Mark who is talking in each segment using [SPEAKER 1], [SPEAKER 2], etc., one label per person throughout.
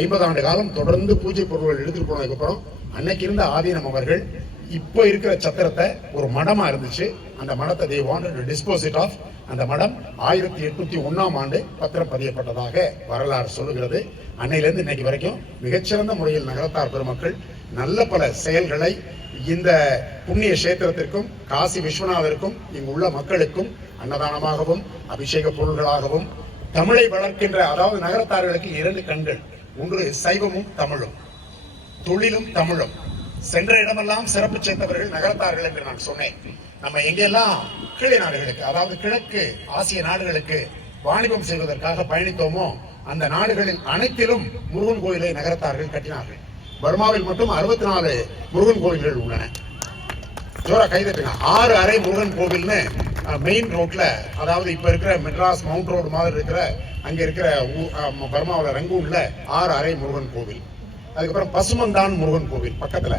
[SPEAKER 1] ஐம்பது ஆண்டு காலம் தொடர்ந்து பூஜை பொருள்கள் எடுத்துட்டு போனதுக்கு அப்புறம் அன்னைக்கு இருந்த ஆதீனம் அவர்கள் இப்போ இருக்கிற சத்திரத்தை ஒரு மடமா இருந்துச்சு. அந்த மடத்தை தே வாண்டட் டிஸ்போசிட் ஆஃப் அந்த மடம் ஆயிரத்தி எட்நூத்தி ஒன்னாம் ஆண்டு பத்திரம் பதியப்பட்டதாக வரலாறு சொல்லுகிறது. அன்னையிலிருந்து இன்னைக்கு வரைக்கும் மிகச்சிறந்த முறையில் நகரத்தார் பெருமக்கள் நல்ல பல செயல்களை இந்த புண்ணிய கஷேத்திரத்திற்கும் காசி விஸ்வநாதருக்கும் இங்கு உள்ள மக்களுக்கும் அன்னதானமாகவும் அபிஷேக பொருள்களாகவும் தமிழை வளர்க்கின்ற அதாவது நகரத்தார்களுக்கு இரண்டு கண்கள். ஒன்று சைவமும் தமிழும் தொழிலும் தமிழும். சென்ற இடமெல்லாம் சிறப்பு சேர்ந்தவர்கள் நகரத்தார்கள் என்று நான் சொன்னேன். நம்ம எங்கெல்லாம் கீழே நாடுகளுக்கு அதாவது கிழக்கு ஆசிய நாடுகளுக்கு வாணிபம் செய்வதற்காக பயணித்தோமோ அந்த நாடுகளில் அனைத்திலும் முருகன் கோயிலை நகரத்தார்கள் கட்டினார்கள். பர்மாவில் மட்டும் அறுபத்தி நாலு முருகன் கோயில்கள் உள்ளன. ஜோரா கைதட்டுங்க ஆறு அறை முருகன் கோவில்னு மெயின் ரோட்ல அதாவது இப்ப இருக்கிற மெட்ராஸ் மவுண்ட் ரோடு மாதிரி இருக்கிற அங்க இருக்கிற பர்மாவுல ரங்கூன்ல ஆறு அறை முருகன் கோவில். அதுக்கப்புறம் பசுமந்தான் முருகன் கோவில் பக்கத்துல.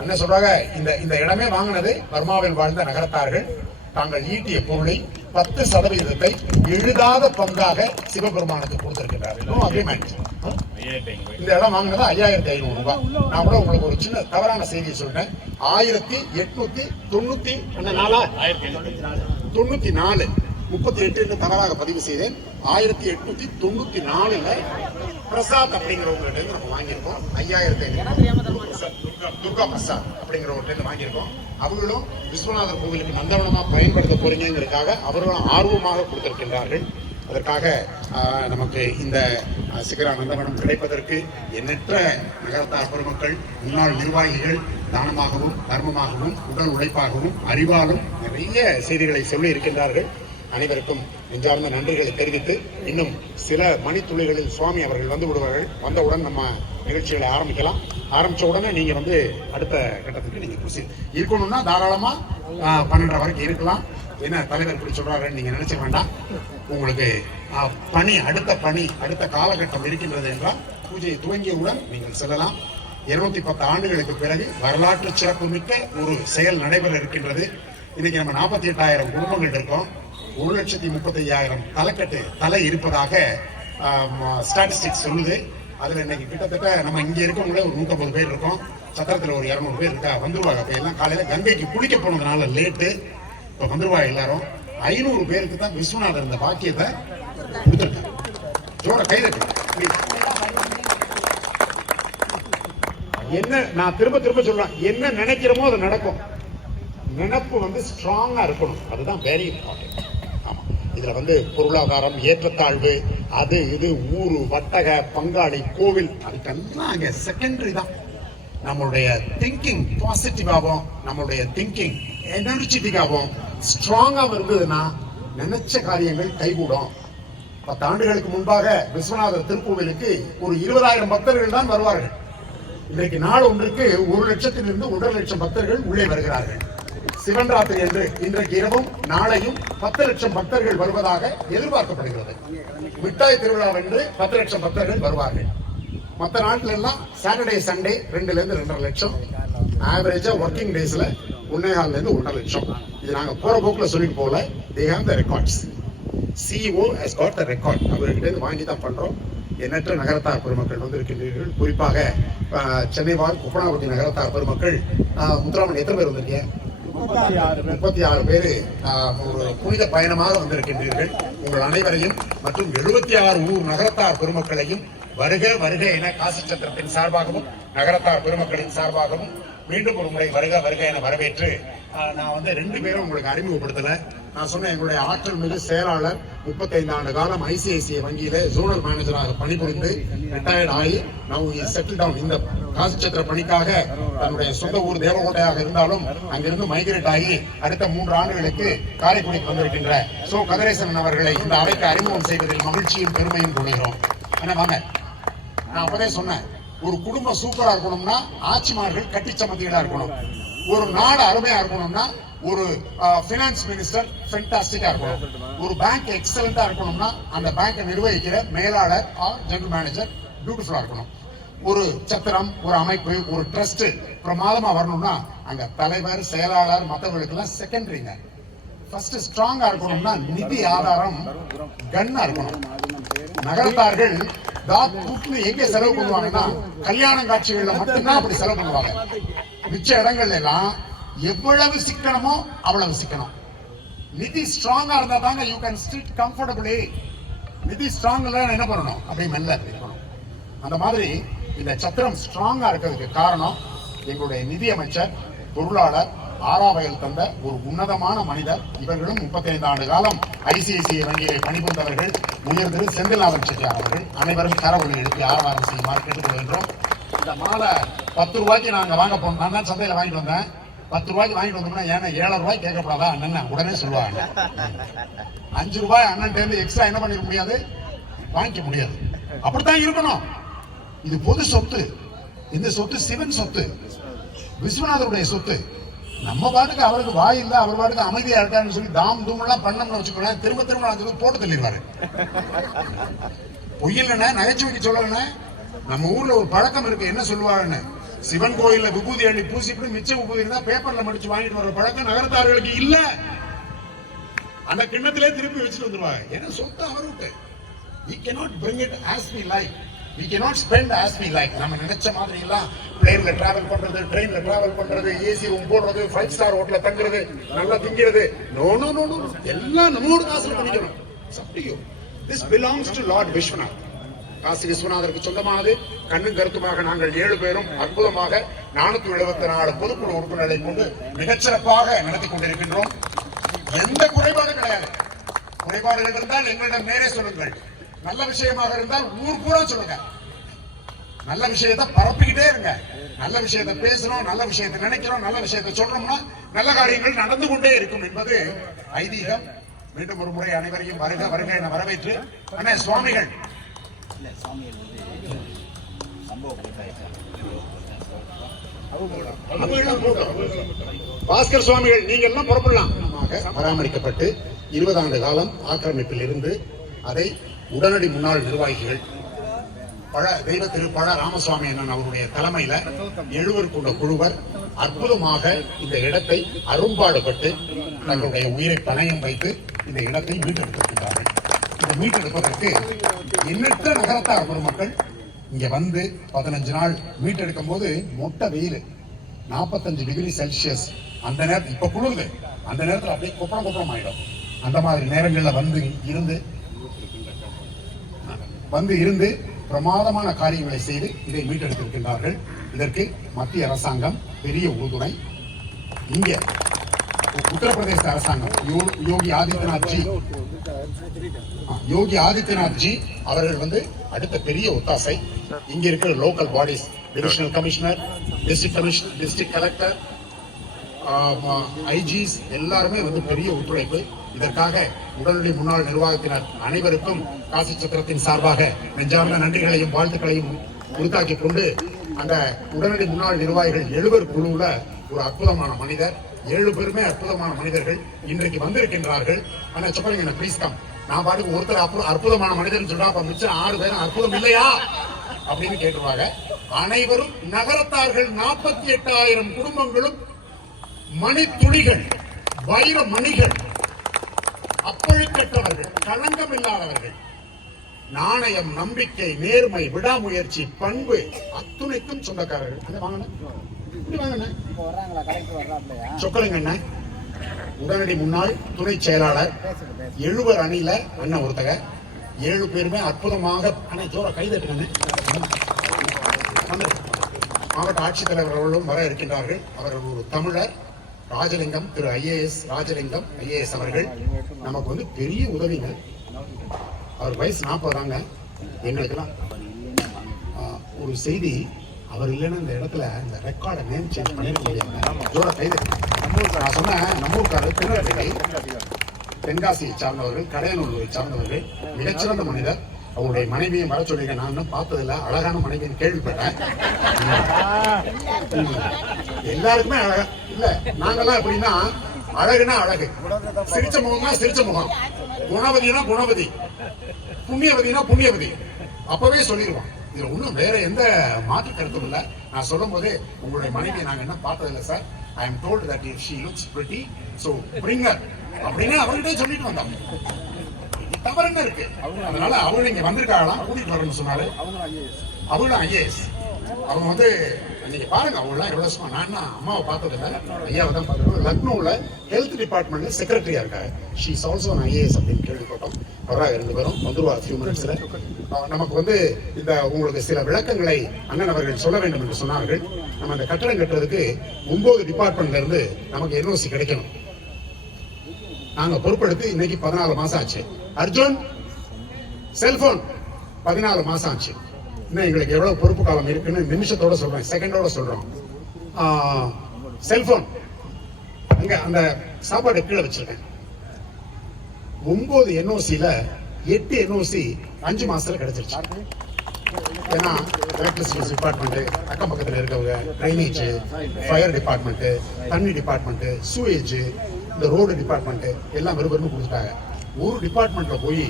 [SPEAKER 1] என்ன சொல்றாங்க இந்த இந்த இடமே வாங்கினது பர்மாவில் வாழ்ந்த நகரத்தார்கள். தாங்கள் ஈட்டிய பொருளை பத்து சதவீதத்தை எழுதாத பங்காக சிவபெருமானுக்கு கொடுத்திருக்கிறார். இந்த இடம் வாங்கினது ஐயாயிரத்தி ஐநூறு ரூபாய். நான் கூட உங்களுக்கு ஒரு சின்ன தவறான செய்தியை சொல்றேன். ஆயிரத்தி எட்நூத்தி தொண்ணூத்தி நாலா? தொண்ணூத்தி நாலு. முப்பத்தி எட்டு தவறாக பதிவு செய்தேன். ஆயிரத்தி எட்நூத்தி தொண்ணூத்தி நாலுல பிரசாத் அப்படிங்கிறவங்க நம்ம வாங்கியிருக்கோம். ஐயாயிரத்தி ஐநூறு. துர்கா பிரசாத் ஒரு இருந்து வாங்கியிருக்கோம். அவர்களும் விஸ்வநாதர் கோவிலுக்கு நந்தவனமாக பயன்படுத்த போறீங்கிறதுக்காக அவர்களும் ஆர்வமாக கொடுத்திருக்கின்றார்கள். அதற்காக நமக்கு இந்த சிகரா நந்தவனம் கிடைப்பதற்கு எண்ணற்ற நகரத்தார் பெருமக்கள் முன்னாள் நிர்வாகிகள் தானமாகவும் தர்மமாகவும் உடல் உழைப்பாகவும் அறிவாலும் நிறைய செய்திகளை சொல்லி இருக்கின்றார்கள் அனைவருக்கும் நெஞ்சார்ந்த நன்றிகளை தெரிவித்து இன்னும் சில மணித்துளிகளில் சுவாமி அவர்கள் வந்து விடுவார்கள். வந்தவுடன் நம்ம நிகழ்ச்சிகளை ஆரம்பிக்கலாம். ஆரம்பிச்ச உடனே நீங்க வந்து அடுத்த கட்டத்துக்கு நீங்க proceed. இருக்கணும்னா தாராளமா பன்னெண்டரை வரைக்கும் இருக்கலாம். என்ன தலைவர் இப்படி சொல்றாருன்னு நீங்க நினைச்ச வேண்டாம். உங்களுக்கு பணி அடுத்த பணி அடுத்த காலகட்டம் இருக்கின்றது என்றால் பூஜையை துவங்கியவுடன் நீங்கள் செல்லலாம். இருநூத்தி பத்து ஆண்டுகளுக்கு பிறகு வரலாற்று சிறப்புமிக்க ஒரு செயல் நடைபெற இருக்கின்றது. இன்னைக்கு நம்ம நாற்பத்தி எட்டாயிரம் குடும்பங்கள் இருக்கோம். ஒரு லட்சத்தி முப்பத்தி ஐயாயிரம் தலைக்கட்டு தலை இருப்பதாக ஸ்டாட்டிஸ்டிக்ஸ் சொல்லுது. அதுல இன்னைக்கு கிட்டத்தட்ட நம்ம இங்க இருக்கவங்களே ஒரு நூற்றம்பது பேர் இருக்கோம். சத்திரத்துல ஒரு இரநூறு பேர் இருக்கா வந்துருவாங்க. அப்ப எல்லாம் காலையில கங்கைக்கு குளிக்க போனதுனால லேட்டு இப்ப வந்துருவாங்க எல்லாரும். ஐநூறு பேருக்கு தான் விஸ்வநாதர் இந்த பாக்கியத்தை கொடுத்துருக்காங்க ஜோட கைதட்டு என்ன நான் திரும்ப திரும்ப சொல்றேன். என்ன நினைக்கிறோமோ அது நடக்கும். நினப்பு வந்து ஸ்ட்ராங்கா இருக்கணும். அதுதான் வெரி இம்பார்ட்டன்ட் இதில் வந்து பொருளாதாரம் ஏற்றத்தாழ்வு அது இது ஊரு வட்டக பங்காளி கோவில் அதுக்கெல்லாம் அங்கே செகண்டரி தான். நம்மளுடைய திங்கிங் பாசிட்டிவாகவும் நம்மளுடைய திங்கிங் எனர்ஜெட்டிக்காகவும் ஸ்ட்ராங்காகவும் இருந்ததுன்னா நினைச்ச காரியங்கள் கைகூடும். பத்து ஆண்டுகளுக்கு முன்பாக விஸ்வநாதர் திருக்கோவிலுக்கு ஒரு இருபதாயிரம் பக்தர்கள் தான் வருவார்கள். இன்றைக்கு நாள் ஒன்றுக்கு ஒரு லட்சத்திலிருந்து ஒன்றரை லட்சம் பக்தர்கள் உள்ளே வருகிறார்கள். சிவன் ராத்திரி என்று இன்றைக்கு இரவும் நாளையும் பத்து லட்சம் பக்தர்கள் வருவதாக எதிர்பார்க்கப்படுகிறது. மிட்டாய் திருவிழாவென்று பத்து லட்சம் பக்தர்கள் வருவார்கள். மற்ற நாட்டில எல்லாம் சாட்டர்டே சண்டே ரெண்டுல இருந்து ரெண்டரை லட்சம் ஆவரேஜா ஒர்க்கிங் டேஸ்ல ஒன்னேகால்ல இருந்து ஒன்றரை லட்சம். இது நாங்க போற போக்குல சொல்லிட்டு போகல. They have the records CEO has got the record அவர்கிட்ட இருந்து வாங்கி தான் பண்றோம். எண்ணற்ற நகரத்தார் பெருமக்கள் வந்திருக்கின்றீர்கள். குறிப்பாக சென்னை வாழ் குப்பனாவட்டி நகரத்தார் பெருமக்கள். முத்துராமன் எத்தனை பேர் வந்திருக்கீங்க? முப்பத்தி ஆறு பேர். ஒரு புனித பயணமாக வந்திருக்கின்றீர்கள். உங்கள் அனைவரையும் மற்றும் எழுபத்தி ஆறு ஊர் நகரத்தார் பெருமக்களையும் வருக வருக என காசி சத்திரத்தின் சார்பாகவும் நகரத்தார் பெருமக்களின் சார்பாகவும் மீண்டும் ஒரு முறை வருக வருக என வரவேற்று நான் வந்து ரெண்டு பேரும் உங்களுக்கு அறிமுகப்படுத்தல. நான் சொன்னேன் எங்களுடைய ஆற்றல் மிகு செயலாளர் 35 ஆண்டு காலம் ஐசிஐசிஐ வங்கியில ஜோனல் மேனேஜராக பணிபுரிந்து ரிட்டையர்ட் ஆகி நவ் செட்டில் டவுன் இந்த காசி சத்திர பணிக்காக தன்னுடைய சொந்த ஊர் தேவகோட்டையாக இருந்தாலும் அங்கிருந்து மைக்ரேட் ஆகி அடுத்த மூன்று ஆண்டுகளுக்கு காரைக்குடிக்கு வந்திருக்கின்ற சோ. கதிரேசன் அவர்களை இந்த அவைக்கு அறிமுகம் செய்வதில் மகிழ்ச்சியும் பெருமையும் கொள்கிறோம். என்ன வாங்க. நான் அப்பதே சொன்னேன் ஒரு குடும்பம் சூப்பரா இருக்கணும்னா ஆட்சிமார்கள் கட்டி சமத்திகளா இருக்கணும். ஒரு நாடு அருமையா இருக்கணும்னா ஒரு பினான்ஸ் மினிஸ்டர் ஃபென்டாஸ்டிக்கா இருக்கணும். ஒரு பேங்க் எக்ஸலண்டா இருக்கணும்னா அந்த பேங்கை நிர்வகிக்கிற மேலாளர் ஆர் ஜெனரல் மேனேஜர் பியூட்டிஃபுல்லா இருக்கணும். ஒரு சத்திரம் ஒரு அமைப்பு ஒரு ட்ரஸ்ட் பிரமாதமா வரணும்னா அங்க தலைவர் செயலாளர் மற்றவர்களுக்கு எல்லாம் செகண்டரிங்க ஃபர்ஸ்ட் ஸ்ட்ராங்கா இருக்கணும்னா நிதி ஆதாரம் கன்னா இருக்கணும். நகரத்தார்கள் டாக் தூக்கு எங்க செலவு பண்ணுவாங்கன்னா கல்யாண காட்சிகள்ல மட்டும்தான் அப்படி செலவு பண்ணுவாங்க. மிச்ச இடங்கள்ல எல்லாம் எவ்வளவு சிக்கனமோ அவ்வளவு சிக்கனம். நிதி ஸ்ட்ராங்கா இருந்தா தாங்க யூ கேன் ஸ்ட்ரீட் கம்ஃபர்டபுளி நிதி ஸ்ட்ராங் இல்ல என்ன பண்ணணும்? அப்படியே மெல்ல இருக்கணும் அந்த மாதிரி இந்த சத்திரம் ஸ்ட்ராங்கா இருக்கிறதுக்கு காரணம் எங்களுடைய நிதி அமைச்சர் பொருளாளர் ஆறாவையில் தந்த ஒரு உன்னதமான மனிதர். இவர்களும் 35 ஆண்டு காலம் ஐசிஐசிஐ வங்கியை பணிபுரிந்தவர்கள். உயர்திரு செந்தில்நாதன் செட்டியார் அவர்கள். அனைவரும் கரவொலி எழுப்பி ஆரவாரம் செய்யுமாறு கேட்டுக்கொள்கின்றோம். இந்த மாலை பத்து ரூபாய்க்கு நாங்க வாங்க போனோம் நான் தான் சந்தையில் வாங்கிட்டு வந்தேன். பத்து ரூபாய்க்கு வாங்கிட்டு வந்தோம்னா ஏன்னா ஏழு ரூபாய் கேட்கக்கூடாதா அண்ணன்? உடனே சொல்லுவாங்க. அஞ்சு ரூபாய் அண்ணன் இருந்து எக்ஸ்ட்ரா என்ன பண்ணிக்க முடியாது? வாங்கிக்க முடியாது. அப்படித்தான் இருக்கணும். இது பொது சொத்து. இந்த சொத்து சிவன் சொத்து. விஸ்வநாதருடைய சொத்து. நம்ம பாட்டுக்கு அவருக்கு வாய் இல்ல அவர் பாட்டுக்கு அமைதியா இருக்காருன்னு சொல்லி தாம் தூம் எல்லாம் பண்ணோம்னு வச்சுக்கோங்க திரும்ப திரும்ப நான் போட்டு தள்ளிடுவாரு. பொய்யில்லைன்னா நகைச்சுவைக்கு சொல்லலைன்னா நம்ம ஊர்ல ஒரு பழக்கம் இருக்கு. என்ன சொல்லுவாங்கன்னு? சிவன் கோயில்ல விபூதி அள்ளி பூசிட்டு மிச்ச விபூதி இருந்தா பேப்பர்ல மடிச்சு வாங்கிட்டு வர பழக்கம் நகரத்தார்களுக்கு இல்ல. அந்த கிண்ணத்திலே திருப்பி வச்சுட்டு வந்துருவாங்க. ஏன்னா சொத்து அவருக்கு we cannot bring it as we like we cannot spend as we like நம்ம நினைச்ச மாதிரி எல்லாம் பிளேன்ல டிராவல் பண்றது ட்ரெயின்ல டிராவல் பண்றது ஏசி ரூம் போடுறது ஃபைவ் ஸ்டார் ஹோட்டல தங்குறது நல்லா திங்கிறது. நோ நோ நோ நோ எல்லாம் நம்மளோட காசுல பண்ணிக்கணும் சப்டியோ this belongs to lord Vishwanath Kashi விஸ்வநாதருக்கு சொந்தமானது. கண்ணும் கருத்துமாக நாங்கள் ஏழு பேரும் அற்புதமாக நானூத்தி எழுபத்தி நாலு பொதுக்குழு உறுப்பினர்களை கொண்டு மிகச்சிறப்பாக நடத்தி கொண்டிருக்கின்றோம். எந்த குறைபாடும் கிடையாது. குறைபாடுகள் இருந்தால் எங்களிடம் நேரே சொல்லுங்கள். நல்ல விஷயமாக இருந்தால் ஊர் பூரா சொல்லுங்க. நல்ல விஷயத்தை பரப்பிக்கிட்டே இருங்க. நல்ல விஷயத்தை பேசணும் நல்ல விஷயத்தை நினைக்கிறோம் நல்ல விஷயத்தை சொல்றோம்னா நல்ல காரியங்கள் நடந்து கொண்டே இருக்கும் என்பது ஐதீகம். மீண்டும் ஒரு முறை அனைவரையும் வருக வருக என வரவேற்று அண்ணே சுவாமிகள் இல்லை சுவாமிகள் வந்து பாஸ்கர் சுவாமிகள் நீங்க எல்லாம் புறப்படலாம். பராமரிக்கப்பட்டு இருபது ஆண்டு காலம் ஆக்கிரமிப்பில் இருந்து அதை உடனடி முன்னாள் நிர்வாகிகள் பழ தெய்வ திரு பழ ராமசுவாமி அண்ணன் அவருடைய தலைமையில எழுவர் கொண்ட குழுவர் அற்புதமாக இந்த இடத்தை அரும்பாடுபட்டு தங்களுடைய உயிரை பணயம் வைத்து இந்த இடத்தை மீட்டெடுத்திருக்கிறார் இந்த மீட்டெடுப்பதற்கு எண்ணற்ற நகரத்தார் மக்கள். இங்க வந்து பதினஞ்சு நாள் மீட்டெடுக்கும் போது மொட்டை வெயில். நாற்பத்தஞ்சு டிகிரி செல்சியஸ். அந்த நேரத்தில் இப்ப குளிருது. அந்த நேரத்தில் அப்படியே குப்பம் குப்பரம் ஆயிடும். அந்த மாதிரி நேரங்களில் வந்து இருந்து வந்து இருந்து பிரமாதமான காரியங்களை செய்து இதை மீட்டெடுத்திருக்கின்றார்கள். இதற்கு மத்திய அரசாங்கம் பெரிய உறுதுணை. இங்கே உத்தரப்பிரதேச அரசாங்கம் யோ- யோகி ஆதித்யநாத் ஜி. யோகி ஆதித்யநாத் ஜி அவர்கள் வந்து அடுத்த பெரிய ஒத்தாசை. இங்க இருக்கிற local bodies divisional commissioner district commissioner district collector IGs எல்லாருமே வந்து பெரிய ஒத்துழைப்பு. இதற்காக உடனடி முன்னாள் நிர்வாகத்தினர் அனைவருக்கும் காசி சக்கரத்தின் சார்பாக நெஞ்சார்ந்த நன்றிகளையும் வாழ்த்துக்களையும் உருத்தாக்கிக் கொண்டு அந்த உடனடி முன்னாள் நிர்வாகிகள் எழுவர் குழுவில் ஒரு அற்புதமான மனிதர். ஏழு பேருமே அற்புதமான மனிதர்கள் இன்றைக்கு வந்திருக்கின்றார்கள். ஆனா சொல்லுங்க ப்ளீஸ் கம் நான் பாட்டுக்கு ஒருத்தர் அற்புதமான மனிதர்னு சொல்றா மிச்சம் ஆறு பேரும் அற்புதம் இல்லையா? அப்படின்னு கேட்டுருவாங்க. அனைவரும் நகரத்தார்கள் நாற்பத்தி எட்டாயிரம் குடும்பங்களும் மணித்துளிகள் வைர மணிகள் அப்பழுக்கற்றவர்கள் களங்கம் இல்லாதவர்கள். நாணயம் நம்பிக்கை நேர்மை விடாமுயற்சி பண்பு அத்துணைக்கும் சொந்தக்காரர்கள். அண்ணே, வாங்கண்ணே. இப்படி உடனடி முன்னாள் துணை செயலாளர் எழுவர் அணியில அண்ணன் ஒருத்தக ஏழு பேருமே அற்புதமாக அண்ணன் ஜோர கைதட்டுங்க மாவட்ட ஆட்சித்தலைவர் அவர்களும் வர இருக்கின்றார்கள். அவர்கள் ஒரு தமிழர் ராஜலிங்கம் திரு ஐஏஎஸ் ராஜலிங்கம் ஐஏஎஸ் அவர்கள். நமக்கு வந்து பெரிய உதவிங்க. அவர் வயசு நாற்பதாங்க எங்களுக்கெல்லாம் ஒரு செய்தி அவர் இல்லைன்னு இந்த இடத்துல இந்த ரெக்கார்டை நேம் சேஞ்ச் பண்ணிருக்க முடியாது ஜோர கைதட்டு நான் சொன்னேன் நம்மூர்காரர் ஊருக்காரர் தென்காசியை சார்ந்தவர்கள் கடையனூரை சார்ந்தவர்கள் மிகச்சிறந்த மனிதர். அவருடைய மனைவியை வர சொல்லியிருக்கேன். நான் இன்னும் பார்த்ததில்ல. அழகான மனைவின்னு கேள்விப்பட்டேன். எல்லாருக்குமே அழகா இல்ல நாங்கெல்லாம் எப்படின்னா அழகுனா அழகு. சிரிச்ச முகம்னா சிரிச்ச முகம். குணவதினா குணவதி புண்ணியவதினா புண்ணியவதி. அப்பவே சொல்லிடுவோம் இதில் ஒன்றும் வேற எந்த மாற்று கருத்தும் இல்லை. நான் சொல்லும் போதே உங்களுடைய மனைவியை நாங்கள் என்ன பார்த்ததில்ல sir I am told that if she looks pretty so bring her அப்படின்னு அவர்கிட்ட சொல்லிட்டு வந்தோம். தவறு என்ன இருக்கு? அதனால அவங்க இங்க வந்திருக்காங்களாம் கூட்டிட்டு வரணும்னு சொன்னாரு. அவங்களும் ஐஏஎஸ் அவங்க வந்து நீங்க பாருங்க அவங்களாம் எவ்வளவு சும்மா நான் அம்மாவை பார்த்தது இல்லை ஐயாவை தான் பார்த்துருக்கோம் லக்னோவில் ஹெல்த் டிபார்ட்மெண்ட்ல செக்ரட்டரியா இருக்காங்க ஷீ இஸ் ஆல்சோ ஐஏஎஸ் அப்படின்னு கேள்விப்பட்டோம். வர்றாங்க ரெண்டு பேரும் வந்துருவா ஃபியூ மினிட்ஸ்ல நமக்கு வந்து இந்த உங்களுக்கு சில விளக்கங்களை அண்ணன் அவர்கள் சொல்ல வேண்டும் என்று சொன்னார்கள். நம்ம அந்த கட்டடம் கட்டுறதுக்கு ஒன்பது டிபார்ட்மெண்ட்ல இருந்து நமக்கு என்ஓசி கிடைக்கணும். நாங்க பொறுப்பெடுத்து இன்னைக்கு பதினாலு மாசம் ஆச்சு. அர்ஜுன் செல்போன் பதினாலு மாசம் ஆச்சு. இன்னும் எங்களுக்கு எவ்வளவு பொறுப்பு காலம் இருக்குன்னு நிமிஷத்தோட சொல்றேன் செகண்டோட சொல்றோம். செல்போன். அங்க அந்த சாப்பாடு கீழே வச்சிருக்கேன். ஒன்பது என்ஓசியில எட்டு என்ஓசி அஞ்சு மாசத்துல கிடைச்சிருச்சு. ஏன்னா எலக்ட்ரிசிட்டி டிபார்ட்மெண்ட் அக்கம் பக்கத்துல இருக்கவங்க ட்ரைனேஜ் ஃபயர் டிபார்ட்மெண்ட் தண்ணி டிபார்ட்மெண்ட் சூவேஜ் இந்த ரோடு டிபார்ட்மெண்ட் எல்லாம் வெறும் கொடுத்துட்டாங்க. ஒரு டிபார்ட்மெண்ட்ல போய்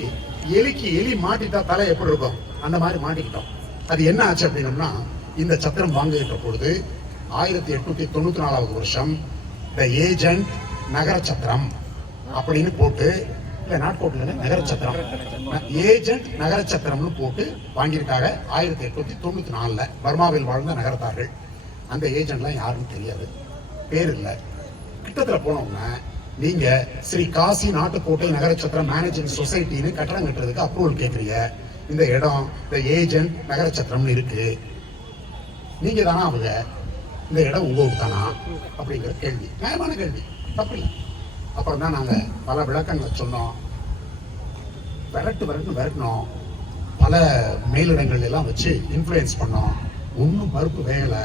[SPEAKER 1] எலிக்கு எலி மாட்டிட்டா தலை எப்படி இருக்கும்? அந்த மாதிரி மாட்டிக்கிட்டோம். அது என்ன ஆச்சு அப்படின்னம்னா இந்த சத்திரம் வாங்குகின்ற பொழுது ஆயிரத்தி எட்நூத்தி தொண்ணூத்தி நாலாவது வருஷம் த ஏஜென்ட் நகர சத்திரம் அப்படின்னு போட்டு இல்லை நாட்கோட்டில் நகர சத்திரம். ஏஜென்ட் நகர சத்திரம்னு போட்டு வாங்கியிருக்காங்க. ஆயிரத்தி எட்நூத்தி தொண்ணூற்றி நாலில் பர்மாவில் வாழ்ந்த நகரத்தார்கள். அந்த ஏஜென்ட்லாம் யாருன்னு தெரியாது. பேர் இல்லை. கிட்டத்தில் போனவங்க நீங்க ஸ்ரீ காசி நாட்டுக்கோட்டை நகரச்சத்திரம் மேனேஜிங் சொசைட்டின்னு கட்டணம் கட்டுறதுக்கு அப்ரூவல் கேட்குறீங்க. இந்த இடம் இந்த ஏஜென்ட் நகர சத்திரம்னு இருக்கு. நீங்க தானா அவங்க? இந்த இடம் உங்க ஊர் தானா? அப்படிங்கிற கேள்வி. நியாயமான கேள்வி. தப்பு இல்லை. அப்புறம் தான் நாங்கள் பல விளக்கங்களை சொன்னோம். விரட்டு விரட்டு விரட்டினோம். பல மேலிடங்கள் எல்லாம் வச்சு இன்ஃப்ளூயன்ஸ் பண்ணோம். ஒன்றும் மறுப்பு வேகலை.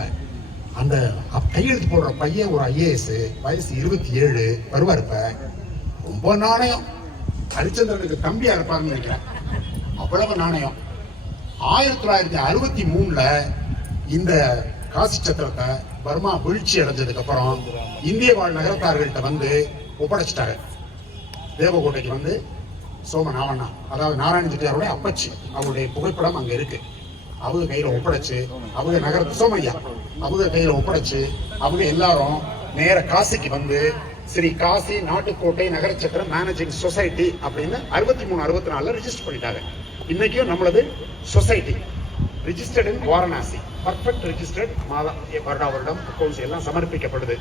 [SPEAKER 1] அந்த கையெழுத்து போடுற பையன் ஒரு ஐஏஎஸ் வயசு இருபத்தி ஏழு வருவார் இப்ப. ரொம்ப நாணயம். ஹரிச்சந்திரனுக்கு தம்பியா இருப்பாங்கன்னு நினைக்கிறேன். அவ்வளவு நாணயம். ஆயிரத்தி தொள்ளாயிரத்தி அறுபத்தி மூணுல இந்த காசி சத்திரத்தை பர்மா வீழ்ச்சி அடைஞ்சதுக்கு அப்புறம் இந்திய வாழ் நகரத்தார்கள்ட்ட வந்து ஒப்படைச்சிட்டாங்க தேவகோட்டைக்கு வந்து சோம நாவண்ணா அதாவது நாராயண ஜெட்டியாருடைய அப்பச்சி அவருடைய புகைப்படம் அங்க இருக்கு. அவங்க கையில ஒப்படைச்சு அவங்க நகர சோமையா அவங்க கையில ஒப்படைச்சு அவங்க எல்லாரும் நேர காசிக்கு வந்து ஸ்ரீ காசி நாட்டுக்கோட்டை நகர சத்திரம் மேனேஜிங் சொசைட்டி அப்படின்னு அறுபத்தி மூணு அறுபத்தி நாலுல ரிஜிஸ்டர் பண்ணிட்டாங்க. இன்னைக்கும் நம்மளது society registered in Varanasi perfect registered மாதம் வருடா வருடம் அக்கௌண்ட்ஸ் எல்லாம் சமர்ப்பிக்கப்படுது.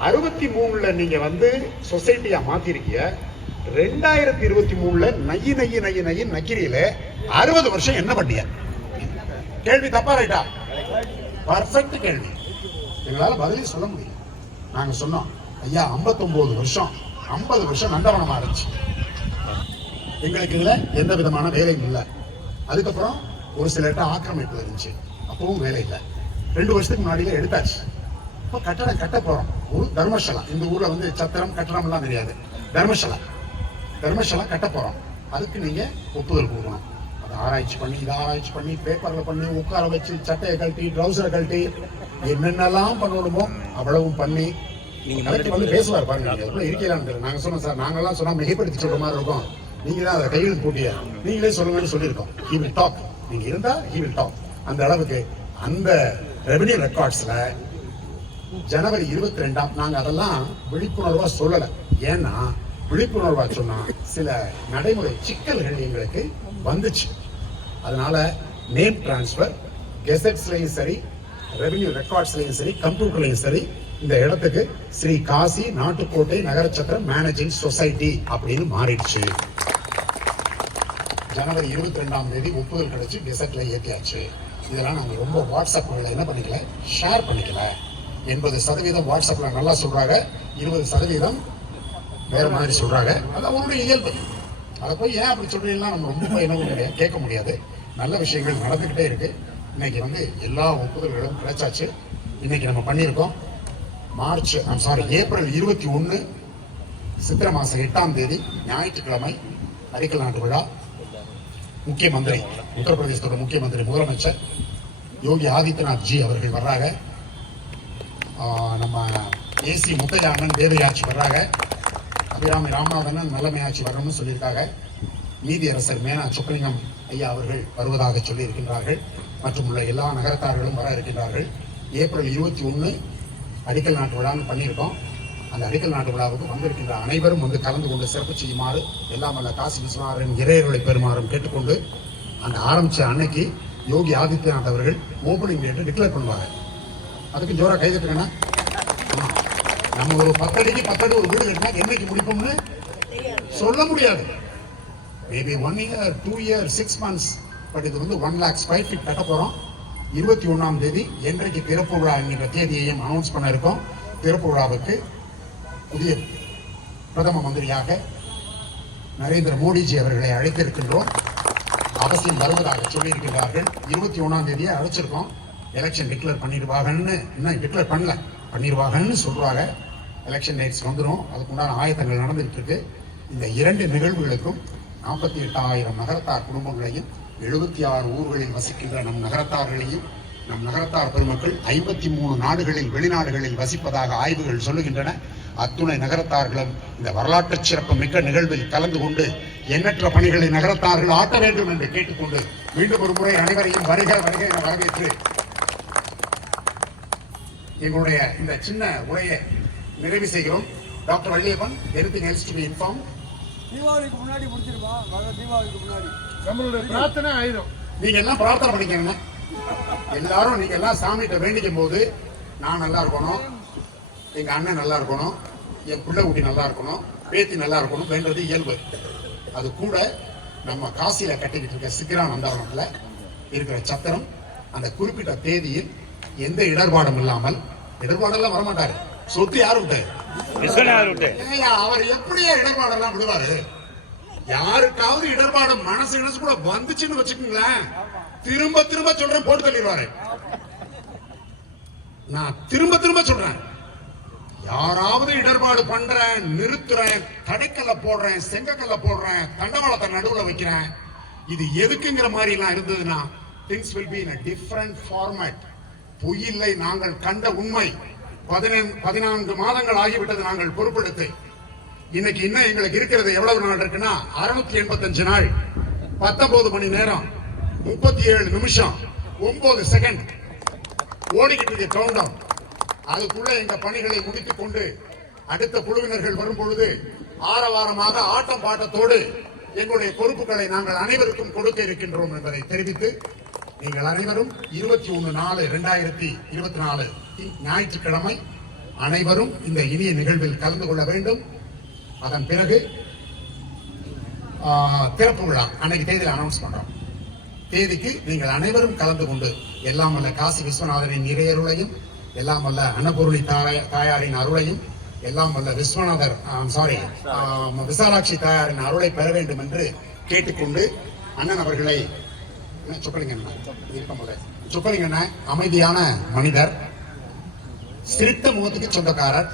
[SPEAKER 1] அறுபத்தி மூணுல நீங்க வந்து சொசைட்டியா மாத்திருக்கீங்க ரெண்டாயிரத்தி இருபத்தி மூணுல நையி நையி நையி நையி நக்கிரியில அறுபது வருஷம் என்ன பண்ணிய? கேள்வி தப்பா ரைட்டா? பர்ஃபெக்ட் கேள்வி. எங்களால பதிலே சொல்ல முடியும் நாங்க சொன்னோம் ஐயா 59 வருஷம். 50 வருஷம் நந்தவனமா இருந்துச்சு. எங்களுக்கு இதுல எந்த விதமான வேலையும் இல்லை. அதுக்கப்புறம் ஒரு சிலர்கிட்ட ஆக்கிரமிப்பு இருந்துச்சு. அப்பவும் வேலை இல்லை. ரெண்டு வருஷத்துக்கு முன்னாடியே எடுத்தாச்சு. இப்போ கட்டடம் கட்ட போறோம். ஒரு தர்மசாலா. இந்த ஊர்ல வந்து சத்திரம் கட்டடம் எல்லாம் தெரியாது தர்மசாலா. தர்மசாலா கட்ட போறோம். அதுக்கு நீங்க ஒப்புதல் கொடுக்கணும். அதை ஆராய்ச்சி பண்ணி இதை ஆராய்ச்சி பண்ணி பேப்பர்ல பண்ணி உட்கார வச்சு சட்டையை கழட்டி ட்ரௌசரை கழட்டி என்னென்னலாம் பண்ணணுமோ அவ்வளவும் பண்ணி கலெக்டர் வந்து பேசுவார் பாருங்க அதுக்குள்ள இருக்கீங்களான்னு தெரியல நாங்க சொன்னோம் சார் நாங்கெல்லாம் சொன்னா மிகைப்படுத்தி சொல்ற மாதிரி இருக்கும். நீங்க தான் அதை கையெழுத்து போட்டிய. நீங்களே சொல்லுங்கன்னு சொல்லியிருக்கோம். ஹி வில் டாக் நீங்க இருந்தா ஹி வில் டாக் அந்த அளவுக்கு அந்த ரெவென்யூ ரெக்கார்ட்ஸ்ல ஜனவரி இருபத்தி ரெண்டாம் நாங்கள் அதெல்லாம் விழிப்புணர்வாக சொல்லலை. ஏன்னா விழிப்புணர்வாக சொன்னால் சில நடைமுறை சிக்கல்கள் எங்களுக்கு வந்துச்சு. அதனால நேம் டிரான்ஸ்ஃபர் கெசட்ஸ்லையும் சரி ரெவென்யூ ரெக்கார்ட்ஸ்லையும் சரி கம்ப்யூட்டர்லையும் சரி இந்த இடத்துக்கு ஸ்ரீ காசி நாட்டுக்கோட்டை நகரச்சத்திரம் மேனேஜிங் சொசைட்டி அப்படின்னு மாறிடுச்சு. ஜனவரி இருபத்தி ரெண்டாம் தேதி ஒப்புதல் கிடைச்சு கெசட்ல ஏற்றியாச்சு இதெல்லாம் நாங்கள் ரொம்ப வாட்ஸ்அப் என்ன பண்ணிக்கல? ஷேர் பண்ணிக்கல. எண்பது சதவீதம் வாட்ஸ்அப்பில் நல்லா சொல்கிறாங்க இருபது சதவீதம் வேறு மாதிரி சொல்கிறாங்க அது அவங்களுடைய இயல்பு. அதை போய் ஏன் அப்படி சொல்கிறீங்கன்னா நம்ம ரொம்ப என்ன கேட்க முடியாது. நல்ல விஷயங்கள் நடந்துக்கிட்டே இருக்குது இன்றைக்கி வந்து எல்லா ஒப்புதல்களும் கிடைச்சாச்சு. இன்றைக்கி நம்ம பண்ணியிருக்கோம். மார்ச் ஐம் சாரி ஏப்ரல் இருபத்தி ஒன்று சித்திரை மாதம் எட்டாம் தேதி ஞாயிற்றுக்கிழமை அடிக்கல் நாட்டு விழா. முக்கிய மந்திரி உத்தரப்பிரதேசத்தோட முக்கிய மந்திரி முதலமைச்சர் யோகி ஆதித்யநாத் ஜி அவர்கள் வர்றாங்க. நம்ம ஏசி முத்தையா அண்ணன் தேவையாட்சி வர்றாங்க. அபிராமி ராமநாதன் நல்லமையாட்சி வரணும்னு சொல்லியிருக்காங்க. நீதியரசர் மேனா சுக்கலிங்கம் ஐயா அவர்கள் வருவதாக சொல்லி இருக்கின்றார்கள் மற்றும் உள்ள எல்லா நகரத்தார்களும் வர இருக்கின்றார்கள். ஏப்ரல் இருபத்தி ஒன்று அடிக்கல் நாட்டு விழான்னு பண்ணியிருக்கோம். அந்த அடிக்கல் நாட்டு விழாவுக்கு வந்திருக்கின்ற அனைவரும் வந்து கலந்து கொண்டு சிறப்பு செய்யுமாறு எல்லாம் அல்ல காசி விஸ்வநாதரின் இறையருளை பெறுமாறும் கேட்டுக்கொண்டு அந்த ஆரம்பித்த அன்னைக்கு யோகி ஆதித்யநாத் அவர்கள் ஓபனிங் டேட்டு டிக்ளேர் பண்ணுவாங்க. அதுக்கு ஜோரா கைதட்டுங்கண்ணா ஆமா. நம்ம ஒரு பத்தடிக்கு பத்தடி ஒரு வீடு கட்டினா என்னைக்கு முடிப்போம்னு சொல்ல முடியாது. Maybe one year two year six months but இது வந்து ஒன் லேக் ஸ்கொயர் ஃபீட் கட்ட போகிறோம் இருபத்தி ஒன்றாம் தேதி என்றைக்கு திறப்பு விழா என்கிற தேதியையும் அனௌன்ஸ் பண்ண இருக்கோம். திறப்பு விழாவுக்கு புதிய பிரதம மந்திரியாக நரேந்திர மோடிஜி அவர்களை அழைத்திருக்கின்றோம். அவசியம் வருவதாக சொல்லியிருக்கிறார்கள் இருபத்தி ஒன்றாம் தேதியை அழைச்சிருக்கோம். எலெக்ஷன் டிக்ளேர் பண்ணிடுவாங்கன்னு இன்னும் டிக்ளேர் பண்ணல. பண்ணிடுவாங்கன்னு சொல்லுவாங்க எலெக்ஷன் டேட்ஸ் வந்துடும் அதுக்குண்டான ஆயத்தங்கள் நடந்துகிட்டு இருக்கு. இந்த இரண்டு நிகழ்வுகளுக்கும் நாற்பத்தி எட்டாயிரம் நகரத்தார் குடும்பங்களையும் எழுபத்தி ஆறு ஊர்களில் வசிக்கின்ற நம் நகரத்தார்களையும் நம் நகரத்தார் பெருமக்கள் ஐம்பத்தி மூணு நாடுகளில் வெளிநாடுகளில் வசிப்பதாக ஆய்வுகள் சொல்லுகின்றன. அத்துணை நகரத்தார்களும் இந்த வரலாற்று சிறப்பு மிக்க நிகழ்வில் கலந்து கொண்டு எண்ணற்ற பணிகளை நகரத்தார்கள் ஆட்ட வேண்டும் என்று கேட்டுக்கொண்டு மீண்டும் ஒரு முறை அனைவரையும் வருக வருக என வரவேற்று எங்களுடைய இந்த சின்ன உரையை நிறைவு செய்கிறோம். Doctor Valliappan anything else to be inform தீபாவளிக்கு முன்னாடி முடிச்சிருப்போம் வர தீபாவளிக்கு முன்னாடி. நம்மளுடைய பிரார்த்தனை ஆயிரும். நீங்க எல்லாம் பிரார்த்தனை பண்ணிக்கங்க. எல்லாரும் நீங்க எல்லாம் சாமிகிட்ட வேண்டிக்கும் போது நான் நல்லா இருக்கணும். எங்க அண்ணன் நல்லா இருக்கணும். என் பிள்ளை குட்டி நல்லா இருக்கணும். பேத்தி நல்லா இருக்கணும் வேண்டது இயல்பு. அது கூட நம்ம காசியில கட்டிக்கிட்டு இருக்க சிக்கிரா நந்தவனத்துல இருக்கிற சத்திரம் அந்த குறிப்பிட்ட தேதியில் எந்த இடர்பாடும் இல்லாமல் இடர்பாடெல்லாம் வரமாட்டாரு. சொத்து யாரு விட்டாரு அவர் எப்படியா இடர்பாடெல்லாம் விடுவாரு? யாருக்காவது இடர்பாடு மனசு மனசு கூட வந்துச்சுன்னு வச்சுக்கோங்களேன். திரும்ப திரும்ப சொல்றேன் போட்டு தள்ளிடுவாரு. நான் திரும்ப திரும்ப சொல்றேன். யாராவது இடர்பாடு பண்றேன் நிறுத்துறேன் தடைக்கல்ல போடுறேன் செங்கக்கல்ல போடுறேன் தண்டவாளத்தை நடுவுல வைக்கிறேன். இது எதுக்குங்கிற மாதிரி எல்லாம் இருந்ததுன்னா things will be in different format பொய்யில்லை நாங்கள் கண்ட உண்மை. பதினெண் பதினான்கு மாதங்கள் ஆகிவிட்டது நாங்கள் பொறுப்பெடுத்து. இன்னைக்கு இன்னும் எங்களுக்கு இருக்கிறது எவ்வளவு நாள் இருக்குன்னா அறுநூத்தி எண்பத்தஞ்சு நாள். பத்தொன்பது மணி நேரம் முப்பத்தி ஏழு நிமிஷம் ஒன்பது செகண்ட் ஓடிக்கிட்டு இருக்கு கவுண்டம் அதுக்குள்ள எங்க பணிகளை முடித்துக் கொண்டு அடுத்த குழுவினர்கள் வரும் பொழுது ஆரவாரமாக ஆட்டம் பாட்டத்தோடு எங்களுடைய பொறுப்புகளை நாங்கள் அனைவருக்கும் கொடுக்க இருக்கின்றோம் என்பதை தெரிவித்து நீங்கள் அனைவரும் இருபத்தி ஒன்று நாலு ரெண்டாயிரத்தி இருபத்தி நாலு ஞாயிற்றுக்கிழமை அனைவரும் இந்த இனிய நிகழ்வில் கலந்து கொள்ள வேண்டும். அதன் பிறகு திறப்பு விழா அன்னைக்கு தேதியில் அனௌன்ஸ் பண்றோம். தேதிக்கு நீங்கள் அனைவரும் கலந்து கொண்டு எல்லாம் வல்ல காசி விஸ்வநாதரின் இறையருளையும் எல்லாம் வல்ல அன்னபூரணி தாய- தாயாரின் அருளையும் எல்லாம் வல்ல விஸ்வநாதர் சாரி விசாலாட்சி தாயாரின் அருளை பெற வேண்டும் என்று கேட்டுக்கொண்டு அண்ணன் அவர்களை சொக்கலிங்கண்ணா அமைதியான மனிதர் சிரித்த முகத்துக்கு சொந்தக்காரர்.